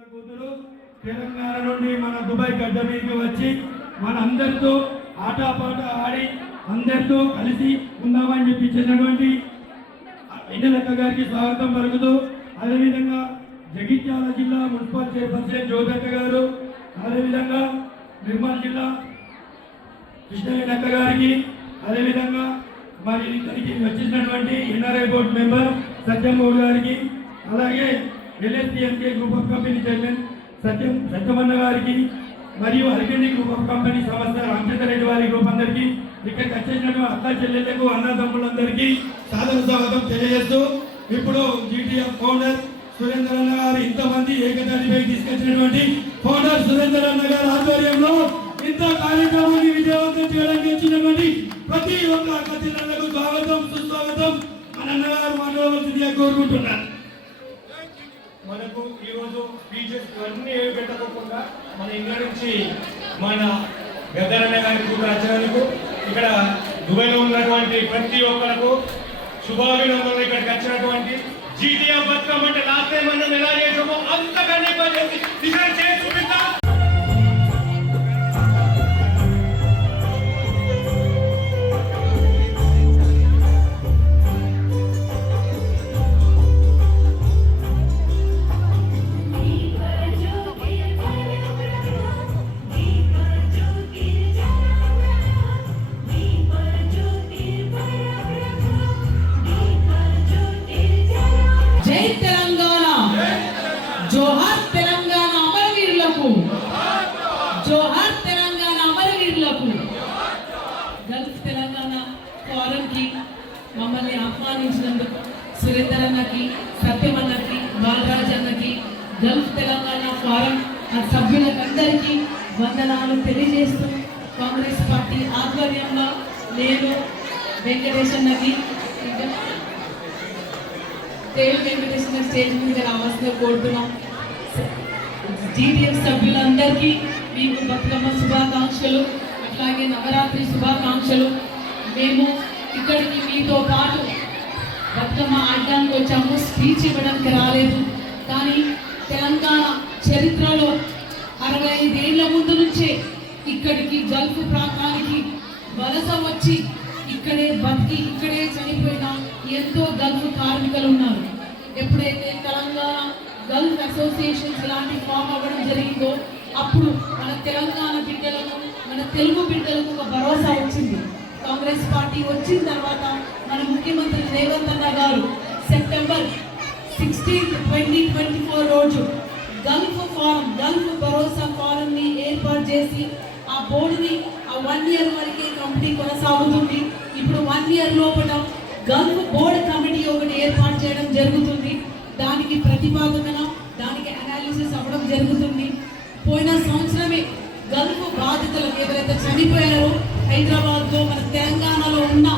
కూతురు తెలంగాణ నుండి మన దుబాయ్ గడ్డ మీదకి వచ్చి మన అందరితో ఆటపాట ఆడి అందరితో కలిసి ఉందామని చెప్పి ఇచ్చినటువంటి వెన్నెలక్క గారికి స్వాగతం పలుకుతూ అదేవిధంగా జగిత్యాల జిల్లా మున్సిపల్ చైర్పర్సన్ జ్యోతక్క గారు అదేవిధంగా నిర్మల్ జిల్లా కృష్ణయ్యనక్క గారికి అదేవిధంగా మరి ఇక్కడికి వచ్చినటువంటి NRI board member Satyam Goud గారికి అలాగే LSDMK group of company chairman Satyam సత్యమన్న గారికి మరియు అరకెండి గ్రూప్ ఆఫ్ కంపెనీ సంస్థ రామచంద్ర రెడ్డి వారి గ్రూప్ అందరికీ ఇక్కడికి వచ్చేసినటువంటి అక్క చెల్లెళ్ళకు అన్నదమ్ములందరికీ సాదర స్వాగతం తెలియజేస్తూ ఇప్పుడు జీటీఎఫ్ ఫౌండర్ సురేందర్ అన్న గారు ఇంతమంది ఏకదాటిపై తీసుకొచ్చినటువంటి ఫౌండర్ సురేందర్ అన్న గారి ఆధ్వర్యంలో ఇంత కార్యక్రమాన్ని విజయవంతం చేయడానికి వచ్చినటువంటి ప్రతి ఒక్క అక్క చెల్లెళ్ళకు స్వాగతం సుస్వాగతం. మన అన్నగారు మాట్లాడవలసిందిగా కోరుకుంటున్నాను. మనకు ఈరోజు స్పీచెస్ అన్ని ఏమి పెట్టకోకుండా మన ఇండియా నుంచి మన గద్దరన్న గారి కూడా ఇక్కడ దుబాయ్లో ఉన్నటువంటి ప్రతి ఒక్కరకు శుభాభినందనలు ఇక్కడికి వచ్చినటువంటి జీటీఆర్ బతుకమ్మ అంటే లాస్ట్ టైం మనం ఎలా చేసామో అంతకన్నా జోహార్ తెలంగాణ అమరవీరులకు. గల్ఫ్ తెలంగాణ ఫోరం మమ్మల్ని ఆహ్వానించినందుకు సురేందర్ అన్నకి సత్యం బాలరాజ్ అన్నకి గల్ఫ్ తెలంగాణ ఫోరం ఆ సభ్యులకందరికీ వందనాలు తెలియజేస్తూ కాంగ్రెస్ పార్టీ ఆధ్వర్యంలో నేను వెంకటేష్ అన్నకి దేవుడు వెంకటేశ్వర స్టేజ్ మీద రావాల్సిన కోరుతున్నాం. జీటీఎఫ్ సభ్యులందరికీ మీకు బతుకమ్మ శుభాకాంక్షలు అట్లాగే నవరాత్రి శుభాకాంక్షలు. మేము ఇక్కడికి మీతో పాటు బతుకమ్మ ఆడడానికి వచ్చాము. స్పీచ్ ఇవ్వడానికి రాలేదు. కానీ తెలంగాణ చరిత్రలో అరవై ఐదేళ్ళ ముందు నుంచే ఇక్కడికి గల్ఫ్ ప్రాంతానికి వలస వచ్చి ఇక్కడే బతికి ఇక్కడే చనిపోయిన ఎంతో గల్ఫ్ కార్మికులు ఉన్నారు. ఎప్పుడైతే తెలంగాణ గల్ఫ్ అసోసియేషన్స్ లాంటి ఫామ్ అవ్వడం జరిగిందో అప్పుడు మన తెలంగాణ బిడ్డలకు మన తెలుగు బిడ్డలకు ఒక భరోసా వచ్చింది కాంగ్రెస్ పార్టీ వచ్చిన తర్వాత మన ముఖ్యమంత్రి రేవంత్ అన్న గారు September sixteenth twenty twenty four రోజు గల్ఫ్ ఫారం గల్ఫ్ భరోసా ఫారంని ఏర్పాటు చేసి ఆ బోర్డుని ఆ వన్ ఇయర్ వరకే కంపెనీ కొనసాగుతుంది. ఇప్పుడు వన్ ఇయర్ లోపల గల్ఫ్ బోర్డు కమిటీ ఒకటి ఏర్పాటు చేయడం జరుగుతుంది. దానికి ప్రతిపాదన దానికి అనాలిసిస్ అవ్వడం జరుగుతుంది. పోయిన సంవత్సరమే గల్ఫ్ బాధితులకు ఎవరైతే చనిపోయారో హైదరాబాద్లో మన తెలంగాణలో ఉన్న